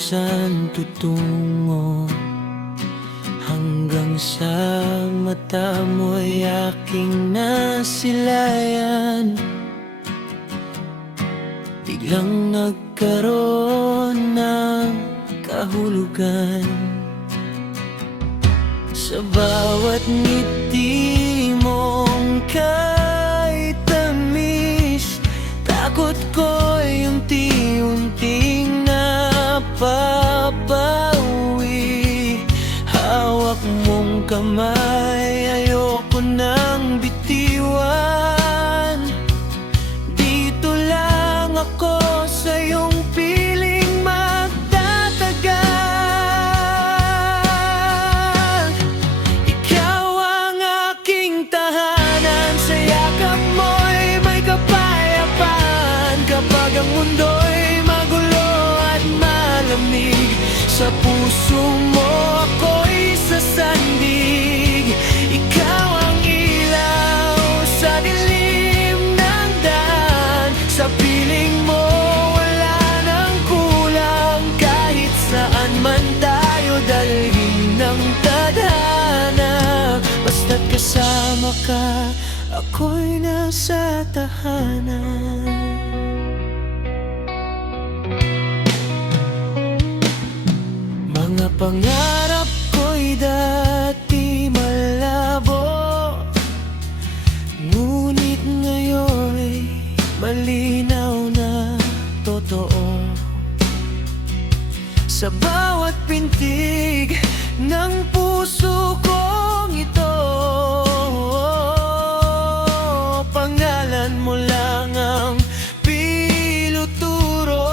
saan tutungo, hanggang sa mata mo'y aking nasilayan. Biglang nagkaroon ng kahulugan sa bawat ngiti mong kay tamis. Takot ko'y unti-unting napapawi. Hawak mong kamay, ayoko nang bitiwan. Dito lang ako sa iyong piling magtatagal. Ikaw ang aking tahanan, sa yakap mo'y may kapayapaan. Kapag ang mundo'y magulo at malamig, sa puso mo ako'y sasandig. Ikaw ang ilaw sa dilim ng daan, sa piling mo wala nang kulang. Kahit saan man tayo dalhin ng tadhana, basta't kasama ka, ako'y nasa tahanan. Mga pangarap ko'y dati malabo, ngunit ngayon'y malinaw na totoo. Sa bawat pintig ng puso kong ito, pangalan mo lang ang piluturo.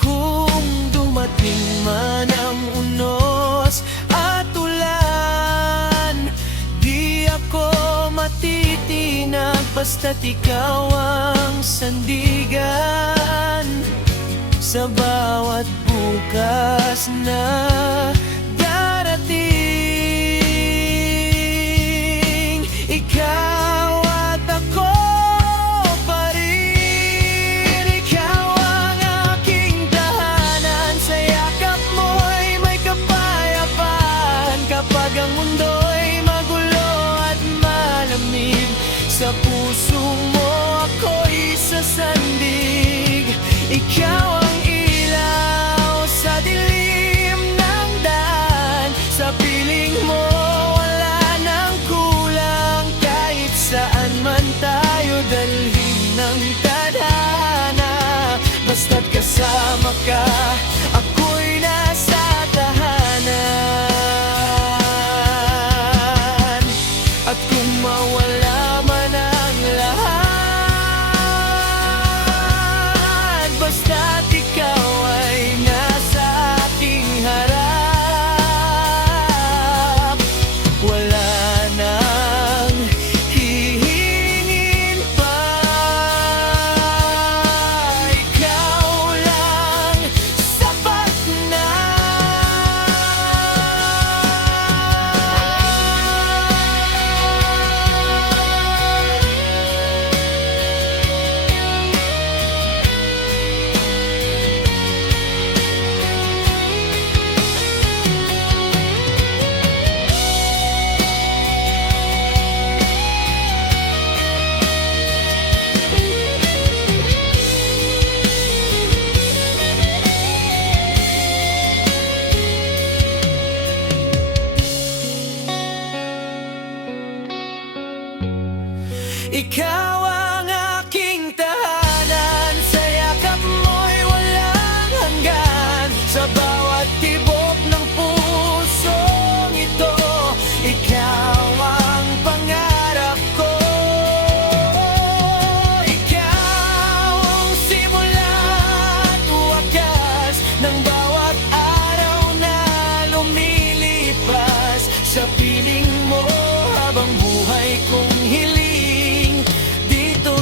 Kung dumating man ang unos at ulan, di ako matitinag, basta't ikaw ang sandigan. Sa bawat bukas na darating, ikaw at ako pa rin. Ikaw ang aking tahanan, sa yakap mo'y may kapayapaan. Kapag ang mundo'y magulo at malamig, sa puso mo ako'y sasandig. Ikaw ang ilaw sa dilim ng daan, sa piling mo wala nang kulang. Kahit saan man tayo dalhin ng tadhana, basta't kasama ka, ako'y nasa tahanan. At kung mawala man ang lahat, basta't ikaw ay nasa aking harap, wala nang hihingin pa. Ikaw lang sapat na. Ikaw ang aking tahanan, sa yakap mo'y walang hanggan. Sa bawat tibok ng pusong ito, ikaw ang pangarap ko. Ikaw ang simula at wakas ng bawat araw na lumilipas. Sa piling mo habang buhay kong hiling,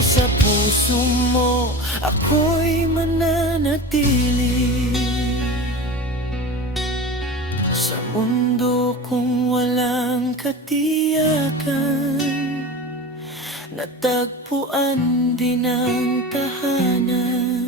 sa puso mo ako'y mananatili. Sa mundo kung walang katiyakan, natagpuan din ang tahanan.